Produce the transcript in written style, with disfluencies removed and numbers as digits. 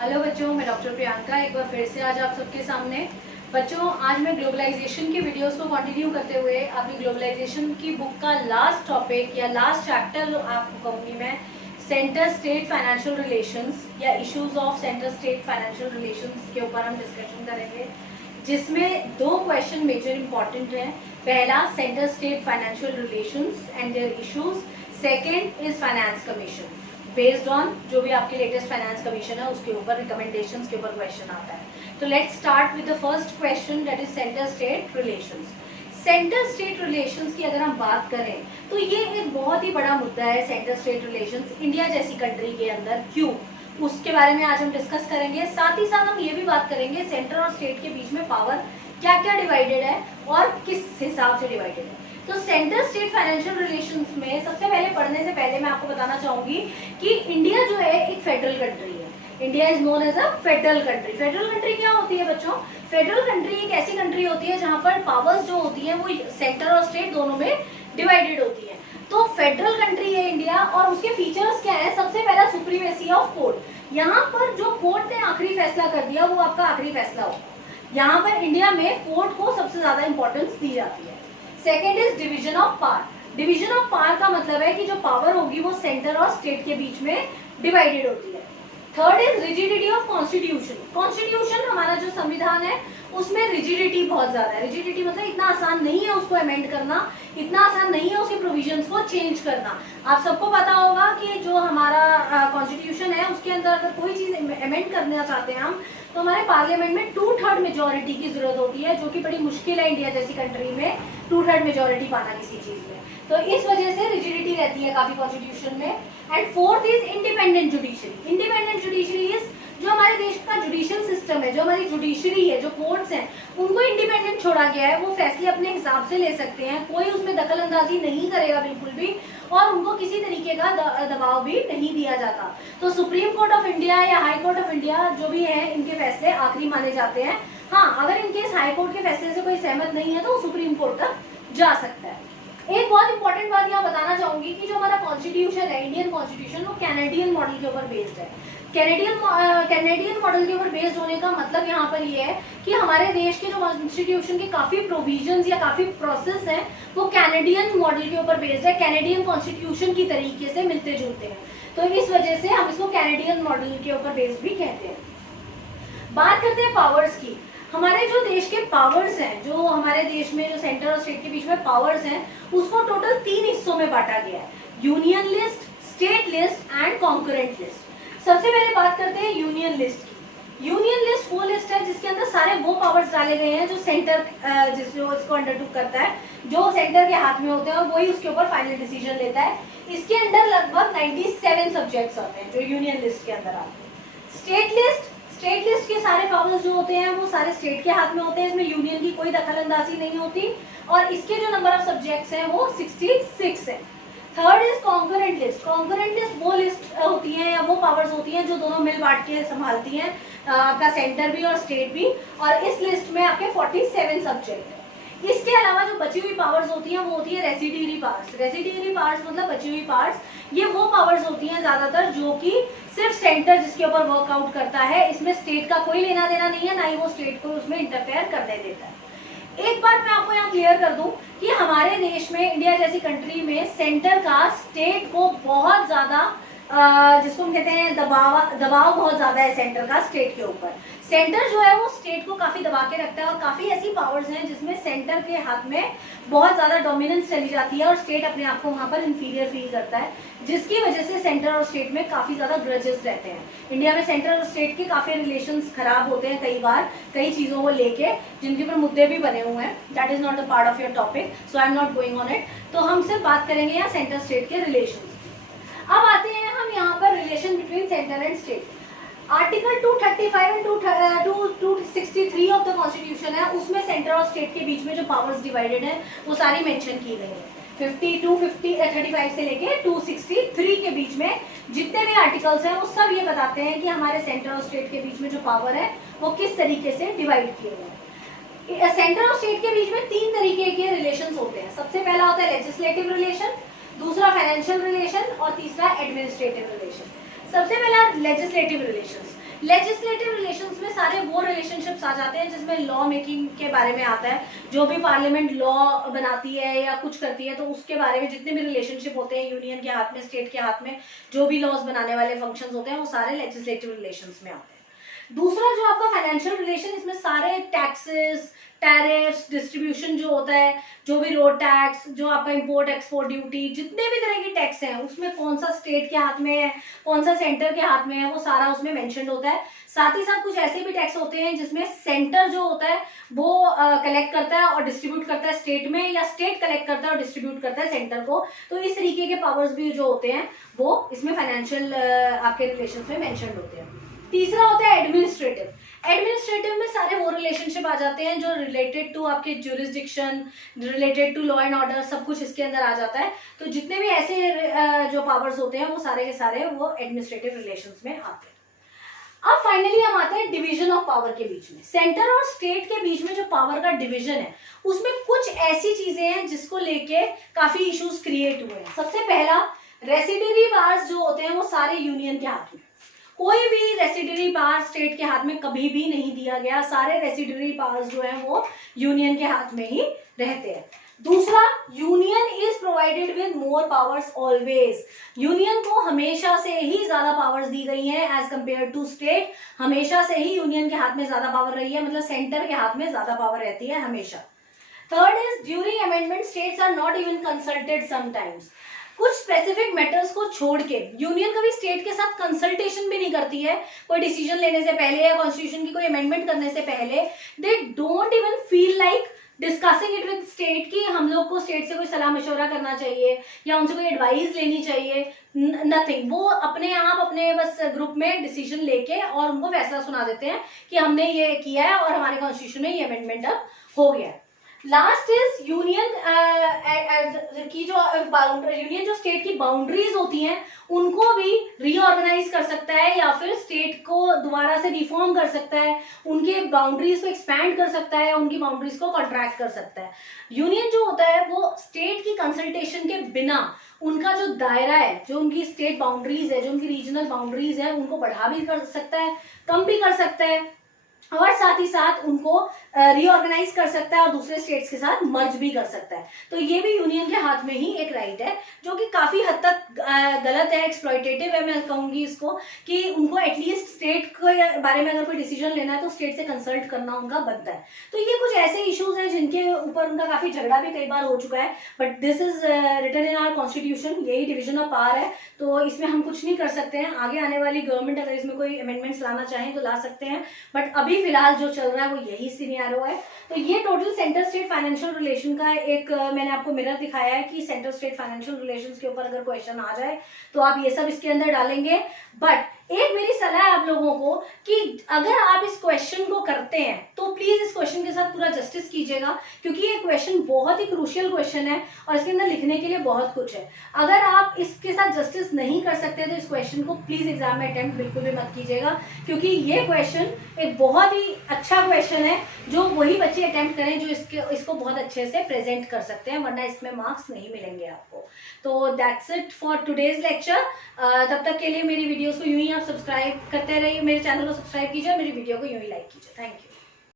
Hello बच्चों, मैं doctor Priyanka एक बार फिर से आज आप सबके सामने। बच्चों, आज मैं ग्लोबलाइजेशन की वीडियोस को कंटिन्यू करते हुए अपनी ग्लोबलाइजेशन की बुक का लास्ट टॉपिक या लास्ट चैप्टर आपको कहूँगी मैं, सेंटर स्टेट फाइनेंशियल रिलेशंस या issues of centre state financial relations के ऊपर हम डिस्कशन करेंगे, जिसमें दो क्वेश्चन मेजर इंपॉर्टेंट हैं। पहला, centre state financial relations and their issues. Second is finance commission. Based on जो भी आपके लेटेस्ट फाइनेंस कमीशन है उसके ऊपर रिकमेंडेशंस के ऊपर क्वेश्चन आता है। तो let's start with the first question, that is centre state relations. Centre state relations की अगर हम बात करें तो ये एक बहुत ही बड़ा मुद्दा है। सेंटर स्टेट रिलेशंस इंडिया जैसी कंट्री के अंदर क्यों, उसके बारे में आज हम डिस्कस करेंगे। साथ ही साथ हम ये भी बात करेंगे सेंटर और स्टेट के बीच में पावर क्या क्या डिवाइडेड है और किस हिसाब से डिवाइडेड है। तो सेंटर स्टेट फाइनेंशियल रिलेशंस में सबसे पहले पढ़ने से पहले मैं आपको बताना चाहूंगी कि इंडिया जो है एक फेडरल कंट्री है। India is known as a federal country. Federal country क्या होती है बच्चों? फेडरल कंट्री एक ऐसी कंट्री होती है जहां पर पावर्स जो होती है वो सेंटर और स्टेट दोनों में डिवाइडेड होती है। तो फेडरल कंट्री है इंडिया, और उसके फीचर्स क्या है? सबसे पहला, सुप्रीमेसी ऑफ कोर्ट। यहाँ पर जो कोर्ट ने आखिरी फैसला कर दिया वो आपका आखिरी फैसला होगा। यहाँ पर इंडिया में कोर्ट को सबसे ज्यादा इंपॉर्टेंस दी जाती है। Second is division of power. Division of power का मतलब है कि जो पावर होगी वो सेंटर और स्टेट के बीच में डिवाइडेड होती है। Third is rigidity of constitution. Constitution हमारा जो संविधान है उसमें रिजिडिटी बहुत ज्यादा है। रिजिडिटी मतलब इतना आसान नहीं है उसको अमेंड करना, इतना आसान नहीं है उसके प्रोविजंस को चेंज करना। आप सबको पता होगा कि जो हमारा कॉन्स्टिट्यूशन है उसके अंदर अगर कोई चीज अमेंड करना चाहते हैं हम, तो हमारे पार्लियामेंट में 2/3 मेजोरिटी की जरूरत होती है, जो कि बड़ी मुश्किल है इंडिया जैसी कंट्री में 2/3 मेजोरिटी पाना किसी चीज में। तो इस वजह से रिजिडिटी रहती है काफी कॉन्स्टिट्यूशन में। And fourth is independent judiciary. Independent judiciary is जो हमारे देश का जुडिशियल सिस्टम है, जो हमारी जुडिशरी है, जो कोर्ट्स हैं, उनको इंडिपेंडेंट छोड़ा गया है। वो फैसले अपने हिसाब से ले सकते हैं, कोई उसमें दखल अंदाजी नहीं करेगा बिल्कुल भी, और उनको किसी तरीके का दबाव भी नहीं दिया जाता। तो सुप्रीम कोर्ट ऑफ इंडिया या हाई कोर्ट ऑफ इंडिया जो भी है, इनके फैसले आखिरी माने जाते हैं। हाँ, अगर इनकेस हाई कोर्ट के फैसले से कोई सहमत नहीं है तो सुप्रीम कोर्ट तक जा सकता है। एक बहुत इंपॉर्टेंट बात यहाँ बताना चाहूंगी कि जो हमारा कॉन्स्टिट्यूशन है, इंडियन कॉन्स्टिट्यूशन, वो कैनेडियन मॉडल के ऊपर बेस्ड है। कैनेडियन मॉडल के ऊपर बेस्ड होने का मतलब यहाँ पर ये है कि हमारे देश के जो कॉन्स्टिट्यूशन के काफी प्रोविजंस या काफी प्रोसेस हैं वो कैनेडियन मॉडल के ऊपर बेस्ड है, कैनेडियन कॉन्स्टिट्यूशन की तरीके से मिलते जुलते हैं। तो इस वजह से हम इसको कैनेडियन मॉडल के ऊपर बेस्ड भी कहते हैं। बात करते हैं पावर्स की। हमारे जो देश के पावर्स हैं, जो हमारे देश में जो सेंटर और स्टेट के बीच में पावर्स हैं, उसको टोटल 3 हिस्सों में बांटा गया है: union list, state list and concurrent list. सबसे पहले बात करते हैं यूनियन लिस्ट की। यूनियन लिस्ट वो लिस्ट है जिसके अंदर सारे वो पावर्स डाले गए हैं जो सेंटर जो इसको अंडरटेक करता है, जो सेंटर के हाथ में होते हैं, और वही उसके ऊपर फाइनल डिसीजन लेता है। इसके अंदर लगभग 97 सब्जेक्ट्स होते हैं जो यूनियन लिस्ट के अंदर आते हैं। स्टेट लिस्ट के सारे पावर्स जो होते हैं वो सारे स्टेट के हाथ में होते हैं, इसमें यूनियन की कोई दखल अंदाजी नहीं होती, और इसके जो नंबर ऑफ सब्जेक्ट्स हैं वो 66 है। Third is concurrent list. Concurrent list वो लिस्ट होती है या वो पावर्स होती हैं जो दोनों मिल बांट के संभालती हैं, आपका सेंटर भी और स्टेट भी, और इस लिस्ट में आपके 47 सब्जेक्ट है। इसके अलावा जो बची हुई पावर्स होती हैं वो होती है रेसिडियरी पावर्स। रेसिडियरी पावर्स मतलब बची हुई पावर्स, ये वो पावर्स होती हैं ज्यादातर जो कि सिर्फ सेंटर जिसके ऊपर वर्कआउट करता है, इसमें स्टेट का कोई लेना देना नहीं है, ना ही वो स्टेट को उसमें इंटरफेयर करने देता है। एक बात मैं आपको यहाँ क्लियर कर दूं कि हमारे देश में, इंडिया जैसी कंट्री में, सेंटर का स्टेट को बहुत ज्यादा जिसको हम कहते हैं दबाव बहुत ज्यादा है सेंटर का स्टेट के ऊपर। सेंटर जो है वो स्टेट को काफी दबा के रखता है, और काफी ऐसी पावर्स हैं जिसमें सेंटर के हाथ में बहुत ज्यादा डोमिनेंस चली जाती है और स्टेट अपने आप को वहां पर इंफीरियर फील करता है, जिसकी वजह से सेंटर और स्टेट में काफी ज्यादा ग्रजेस रहते हैं। इंडिया में सेंटर और स्टेट के काफी रिलेशंस खराब होते हैं कई बार, कई चीजों को लेके, जिनके ऊपर मुद्दे भी बने हुए हैं। That is not a part of your topic, so I am not going on it. तो हम सिर्फ बात करेंगे यहाँ सेंटर स्टेट के रिलेशन। अब आते हैं हम यहाँ पर relation between centre and state. Article 235 and 263 of the constitution है, उसमें सेंटर और स्टेट के बीच में जो पावर्स डिवाइडेड है वो सारी मेंशन की गई है। 35 से लेके 263 के बीच में जितने भी आर्टिकल्स हैं वो सब ये बताते हैं कि हमारे सेंटर और स्टेट के बीच में जो पावर है वो किस तरीके से डिवाइड किए गए हैं। सेंटर और स्टेट के बीच में 3 तरीके के रिलेशन होते हैं। सबसे पहला होता है लेजिस्लेटिव रिलेशन, दूसरा फाइनेंशियल रिलेशन, और तीसरा एडमिनिस्ट्रेटिव रिलेशन। सबसे पहला लेजिस्लेटिव रिलेशंस। लेजिस्लेटिव रिलेशंस में सारे वो रिलेशनशिप्स आ जाते हैं जिसमें लॉ मेकिंग के बारे में आता है, जो भी पार्लियामेंट लॉ बनाती है या कुछ करती है तो उसके बारे में जितने भी रिलेशनशिप होते हैं यूनियन के हाथ में, स्टेट के हाथ में, जो भी लॉज बनाने वाले फंक्शंस होते हैं वो सारे लेजिस्लेटिव रिलेशंस में आते हैं। दूसरा जो आपका फाइनेंशियल रिलेशन, इसमें सारे टैक्सेस, टैरिफ्स, डिस्ट्रीब्यूशन जो होता है, जो भी रोड टैक्स, जो आपका इंपोर्ट एक्सपोर्ट ड्यूटी, जितने भी तरह की टैक्स हैं उसमें कौन सा स्टेट के हाथ में है, कौन सा सेंटर के हाथ में है, वो सारा उसमें मेंशन होता है। साथ ही साथ कुछ ऐसे भी टैक्स होते हैं जिसमें सेंटर जो होता है वो कलेक्ट करता है और डिस्ट्रीब्यूट करता है स्टेट में, या स्टेट कलेक्ट करता है और डिस्ट्रीब्यूट करता है सेंटर को। तो इस तरीके के पावर्स भी जो होते हैं वो इसमें फाइनेंशियल आपके रिलेशन में मेंशन होते हैं। तीसरा होता है एडमिनिस्ट्रेटिव। एडमिनिस्ट्रेटिव में सारे वो रिलेशनशिप आ जाते हैं जो रिलेटेड टू आपके jurisdiction, related to law and order, सब कुछ इसके अंदर आ जाता है। तो जितने भी ऐसे जो पावर्स होते हैं वो सारे के सारे वो एडमिनिस्ट्रेटिव रिलेशंस में आते हैं। अब फाइनली हम आते हैं डिवीजन ऑफ पावर के बीच में। सेंटर और स्टेट के बीच में जो पावर का डिवीजन है उसमें कुछ ऐसी चीजें हैं जिसको लेके काफी इश्यूज क्रिएट हुए हैं। सबसे पहला, रेसिडरी पावर्स जो होते हैं वो सारे यूनियन के हाथ में, कोई भी रेसिडरी पावर स्टेट के हाथ में कभी भी नहीं दिया गया, सारे रेसिडरी पावर्स जो है वो यूनियन के हाथ में ही रहते हैं। दूसरा, union is provided with more powers always. Union को हमेशा से ही ज्यादा पावर्स दी गई हैं एज कंपेयर टू स्टेट। हमेशा से ही यूनियन के हाथ में ज्यादा पावर रही है, मतलब सेंटर के हाथ में ज्यादा पावर रहती है हमेशा। Third is, during amendment states are not even consulted sometimes. कुछ स्पेसिफिक मैटर्स को छोड़ के यूनियन कभी स्टेट के साथ कंसल्टेशन भी नहीं करती है, कोई डिसीजन लेने से पहले या कॉन्स्टिट्यूशन की कोई अमेंडमेंट करने से पहले। They don't even feel like discussing it with state कि हम लोग को स्टेट से कोई सलाह मशवरा करना चाहिए या उनसे कोई एडवाइस लेनी चाहिए, नथिंग। वो अपने आप अपने बस ग्रुप में डिसीजन लेके और उनको फैसला सुना देते हैं कि हमने ये किया है और हमारे कॉन्स्टिट्यूशन में ये अमेंडमेंट अब हो गया है। लास्ट इज यूनियन की जो यूनियन जो स्टेट की बाउंड्रीज होती हैं उनको भी रीऑर्गेनाइज कर सकता है या फिर स्टेट को दोबारा से रिफॉर्म कर सकता है, उनके बाउंड्रीज को एक्सपैंड कर सकता है, उनकी बाउंड्रीज को कॉन्ट्रैक्ट कर सकता है। यूनियन जो होता है वो स्टेट की कंसल्टेशन के बिना उनका जो दायरा है, जो उनकी स्टेट बाउंड्रीज है, जो उनकी रीजनल बाउंड्रीज है, उनको बढ़ा भी कर सकता है, कम भी कर सकता है, और साथ ही साथ उनको रीऑर्गेनाइज कर सकता है और दूसरे स्टेट्स के साथ मर्ज भी कर सकता है। तो ये भी यूनियन के हाथ में ही एक राइट है, जो कि काफी हद तक गलत है, एक्सप्लॉइटेटिव है मैं कहूंगी इसको, कि उनको एटलीस्ट स्टेट के बारे में अगर कोई डिसीजन लेना है तो स्टेट से कंसल्ट करना उनका बनता है। तो ये कुछ ऐसे इश्यूज हैं जिनके ऊपर उनका काफी झगड़ा भी कई बार हो चुका है, but this is written in our constitution, यही डिवीजन ऑफ पावर है, तो इसमें हम कुछ नहीं कर सकते हैं। आगे आने वाली गवर्नमेंट अगर इसमें कोई अमेंडमेंट्स लाना चाहें तो ला सकते हैं, बट अभी फिलहाल जो चल रहा है वो यही सिनेरियो है। तो ये total centre state financial relation का एक मैंने आपको मिरर दिखाया है कि सेंटर स्टेट फाइनेंशियल रिलेशंस के ऊपर अगर क्वेश्चन आ जाए तो आप ये सब इसके अंदर डालेंगे। बट एक मेरी सलाह है आप लोगों को कि अगर आप इस क्वेश्चन को करते हैं तो प्लीज इस क्वेश्चन के साथ पूरा जस्टिस कीजिएगा, क्योंकि ये क्वेश्चन बहुत ही क्रूशियल क्वेश्चन है और इसके अंदर लिखने के लिए बहुत कुछ है। अगर आप इसके साथ जस्टिस नहीं कर सकते तो इस क्वेश्चन को प्लीज एग्जाम में अटेम्प्ट बिल्कुल भी मत कीजिएगा, क्योंकि ये क्वेश्चन एक बहुत ही अच्छा क्वेश्चन है जो वही बच्चे अटेम्प्ट करें जो इसको बहुत अच्छे से प्रेजेंट कर सकते हैं, वरना इसमें मार्क्स नहीं मिलेंगे आपको। तो that's it for today's lecture. तब तक के लिए मेरी वीडियोस को यूं ही आप सब्सक्राइब करते रहिए, मेरे चैनल को सब्सक्राइब कीजिए, मेरी वीडियो को यूं ही लाइक कीजिए। Thank you.